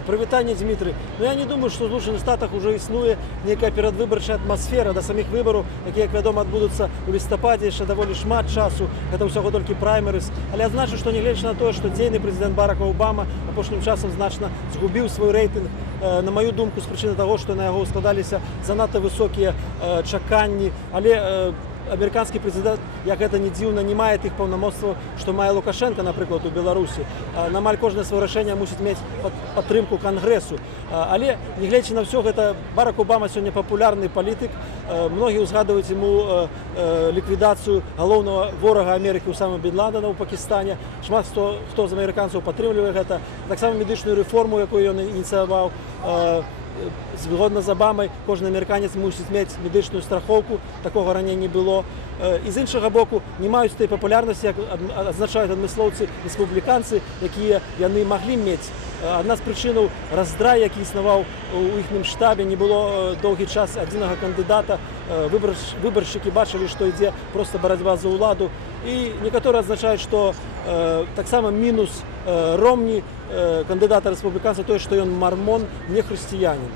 Прывітанне, Дмітрый. Но я не думаю, што ў Злучаных Штатах уже існуе нейкая перадвыбарчая атмасфера да саміх выбараў, якія, як вядома, адбудуцца ў лістападзе, яшчэ даволі шмат часу, гэта ўсяго толькі праймерыс. Але адзначу, што нягледзячы на тое, што дзейны прэзідэнт Барак Обама апошнім часам значна згубіў свой рэйтынг, на маю думку, з прычыны таго, што на яго складаліся занадта высокія чаканні, але амерыканскі прэзідэнт, як гэта не дзіўна, не мае тых паўнамоцтваў, што мае Лукашенко, напрыклад, у Беларусі. Намаль кожнае сваё рашэнне мусіць мець падтрымку кангрэсу. Але, нягледзячы на ўсё гэта, Барак Обама сёння папулярны палітык. Многія ўзгадваюць яму ліквідацыю галоўнага ворага Амерыкі Усама бен Ладена ў Пакістане. Шмат хто з амерыканцаў падтрымлівае гэта. Таксама медычную рэформу, якую ён ініцыяваў. Згодна з Обамай, кожны амерыканец мусіць мець медычную страхоўку, такога раней не было. І з іншага боку, не маюць той папулярнасці, як адзначаюць адмыслоўцы рэспубліканцы, якія яны маглі мець. Адна з прычынаў раздрай, які існаваў у іхнім штабе, не было доўгі час адзінага кандыдата. Выбаршчыкі бачылі, што ідзе проста барацьба за ўладу. І некаторыя адзначаюць, што таксама мінус Ромні, кандыдата рэспубліканца, тое, што ён мармон, не хрысціянін.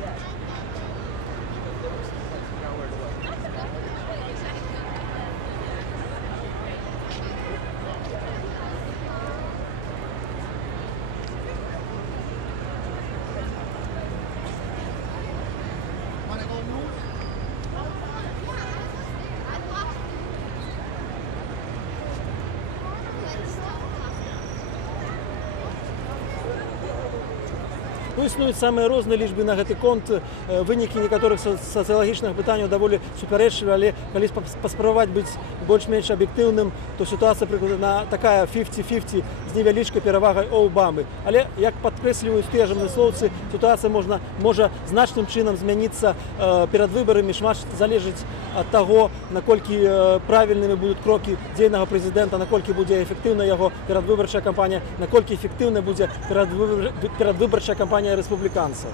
Існуюць самыя розныя лічбы на гэты конт. Вынікі некаторых сацыялагічных пытанняў даволі супярэчлівыя, але калі паспрабаваць быць больш-менш аб'ектыўным, то сітуацыя прыкладна такая 50-50 з невялічкай перавагай Обамы. Але, як падкрэсліваюць тыя ж адмыслоўцы, сітуацыя можа значным чынам змяніцца перад выбарамі. Шмат залежыць ад таго, наколькі правільнымі будуць крокі дзейнага прэзідэнта, наколькі будзе эфектыўна яго перадвыбарчая кампанія, наколькі эфектыўна будзе перадвыбарчая кампанія рэспубліканцаў.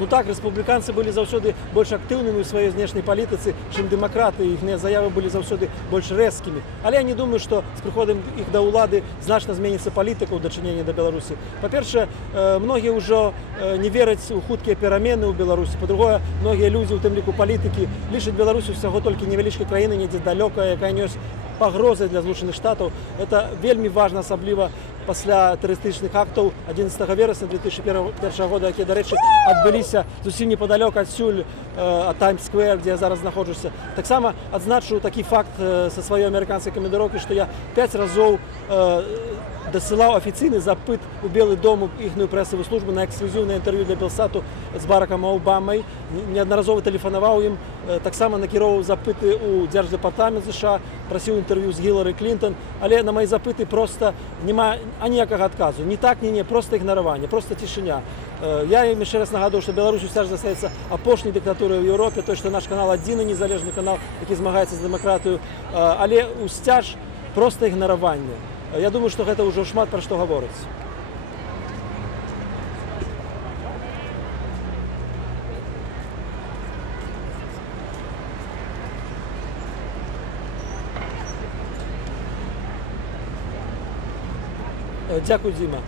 Ну так, рэспубліканцы былі заўсёды больш актыўнымі ў сваёй знешняй палітыцы, чым дэмакраты, іхныя заявы былі заўсёды больш рэзкімі. Але я не думаю, што з прыходам іх да ўлады значна зменіцца палітыка ў дачыненні да Беларусі. Па-першае, многія ўжо не вераць у хуткія перамены ў Беларусі. Па-другое, многія людзі, у тым ліку палітыкі, лічаць Беларусь усяго толькі невялічкай краіны, недзе далёкая, якая нёс пагрозай для Злучаных Штатаў. Это вельмі важна, асабліва пасля тэрарыстычных актаў 11 верасня 2001 года, якія, дарэчы, адбыліся зусім непадалёк адсюль, ад Таймс-сквер, дзе я зараз знаходжуся. Таксама адзначу такі факт са сваёй амерыканскай камандыроўкі, што я 5 разоў дасылаў афіцыйны запыт у Белы дом, у іхную прэсавую службу на эксклюзіўнае інтэрв'ю для Белсату з Баракам Обамай. Неаднаразова тэлефанаваў ім, таксама накіроўваў запыты ў Дзярждэпартамент США, прасіў інтэрв'ю з Гілары Клінтон, але на мои запыты проста няма аніякага адказу. Ні так, ні не, проста ігнараванне, проста цішыня. Я ім яшчэ раз нагадую, што Беларусь усё ж застаецца апошняй дыктатурай ў Еўропе, той, што наш канал адзіны незалежны канал, які змагаецца з дэмакратыю, але ўсцяж проста ігнараванне. Я думаю, што гэта ўжо шмат пра што гаворыць. Дзякуй, Дзіма.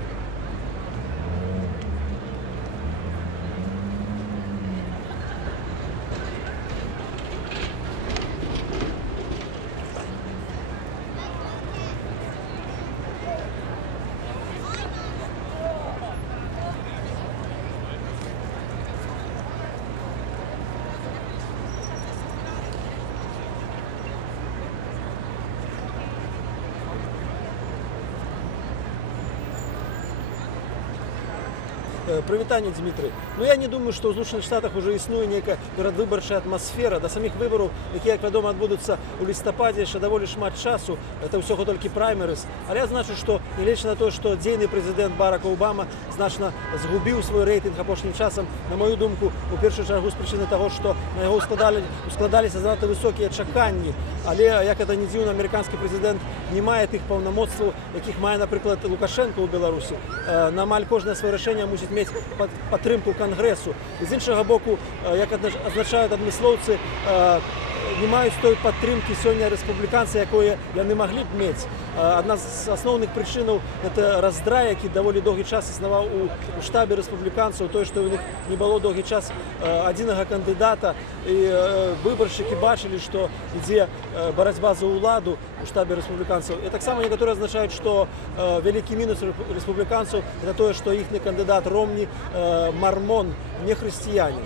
Прывітанне, Дмітрый. Ну я не думаю, што ў Злучаных Штатах уже існуе нейкая перадвыбарчая атмасфера. Да саміх выбараў, якія, як вядома, адбудуцца ў лістападзе, яшчэ даволі шмат часу. Это ўсяго толькі праймерыс. Але я значу, што нягледзячы на тое, што дзейны прэзідэнт Барак Обама значна згубіў свой рэйтынг апошнім часам, на мою думку, у першую чаргу з прычыны таго, што на яго ускладаліся занадта высокія чаканні. Але, як это не дзіўна, амерыканскі прэзідэнт не мае тых паўнамоцтваў, якіх мае, напрыклад, Лукашенко ў Беларусі. На амаль кожнае сваё рашэнне мусіць мець падтрымку Кангрэсу. І з іншага боку, як адзначаюць адмыслоўцы, не маюць той падтрымкі сёння рэспубліканцы, якое яны маглі б мець. Адна з асноўных прычынаў гэта раздрай, які даволі доўгі час існаваў у штабе рэспубліканцаў, тое, што ў них не было доўгі час адзінага кандыдата, і выбаршчыкі бачылі, што ідзе барацьба за ўладу у штабе рэспубліканцаў. І таксама некаторыя азначаюць, што вялікі мінус рэспубліканцаў это тое, што іхні кандыдат Ромні мармон, не хрысціянин.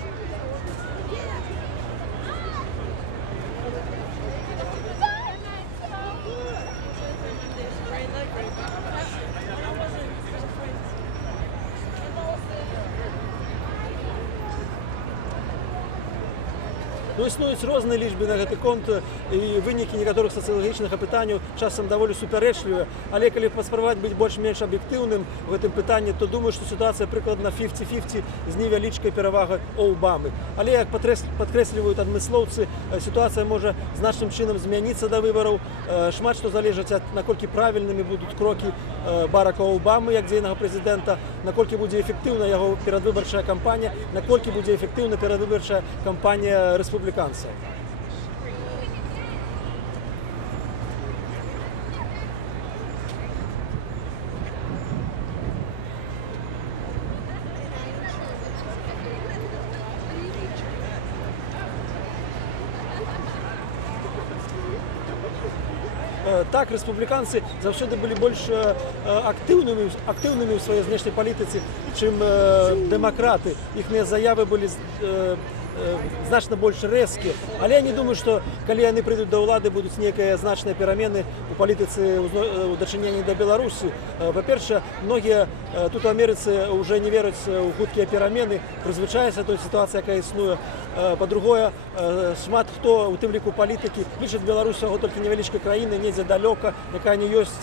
Ну, існуюць розныя лічбы на гэты конт, і вынікі некаторых сацыялагічных апытанняў часам даволі супярэчлівыя. Але калі паспрабаваць быць больш-менш аб'ектыўным у гэтым пытанні, то думаю, што сітуацыя прыкладна 50-50 з невялічкай перавагай Обамы. Але, як падкрэсліваюць адмыслоўцы, сітуацыя можа значным чынам змяніцца да выбараў. Шмат што залежыць ад наколькі правільнымі будуць крокі Барака Обамы як дзейнага прэзідэнта, наколькі будзе эфектыўна яго перадвыбарчая кампанія, наколькі будзе эфектыўна перадвыбарчая кампанія рэспубліканцаў. Так, рэспубліканцы заўсёды былі больш актыўнымі ў сваёй знешняй палітыцы, чым дэмакраты. Іхныя заявы былі значна больш рэзкія. Але я не думаю, што калі яны прыйдуць да ўлады, будуць нейкія значныя перамены ў палітыцы ў дачыненні да Беларусі. Па-першае, многія тут у Амерыцы ўжо не вераць у хуткія перамены, прызвычаюцца той сітуацыі, якая існуе. Па-другое, шмат хто, у тым ліку палітыкі, лічыць Беларусь усяго толькі невялічкай краіны, недзе далёка, якая не ёсць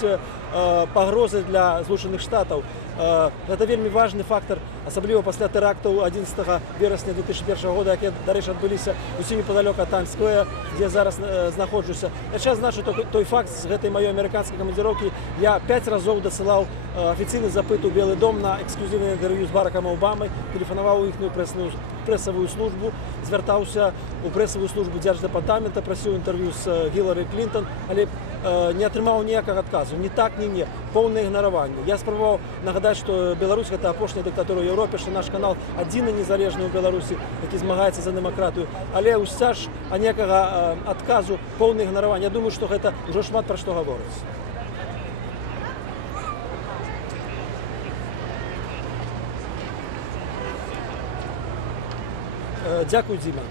пагрозы для Злучаных Штатаў. Гэта вельмі важны фактар, асабліва пасля тэрактаў 11 верасня 2001 года, якія, дарэчы, адбыліся усім непадалёк ад Таймс-сквера, дзе зараз знаходжуся. Яшчэ адзначу той факт з гэтай маёй амерыканскай камандзіроўкі. Я 5 разоў дасылаў афіцыйны запыт у Белы дом на эксклюзіўнае інтэрв'ю з Баракам Обамай, тэлефанаваў у іхную прэсавую службу, звяртаўся у прэсавую службу дзярждэпартамента, прасіў інтэрв'ю з Гілары Клінтон, але не атрымаў ніякага адказу. Ні так, ні не. Поўнае ігнараванне. Я спрабаваў нагадаць, што Беларусь гэта апошняя дыктатура ў Еўропе, што наш канал адзіны незалежны ў Беларусі, які змагаецца за дэмакратыю. Але ўсцяж аніякага адказу, поўнае ігнараванне. Я думаю, што гэта ўжо шмат пра што гаворыць. Дякую, Дзіма.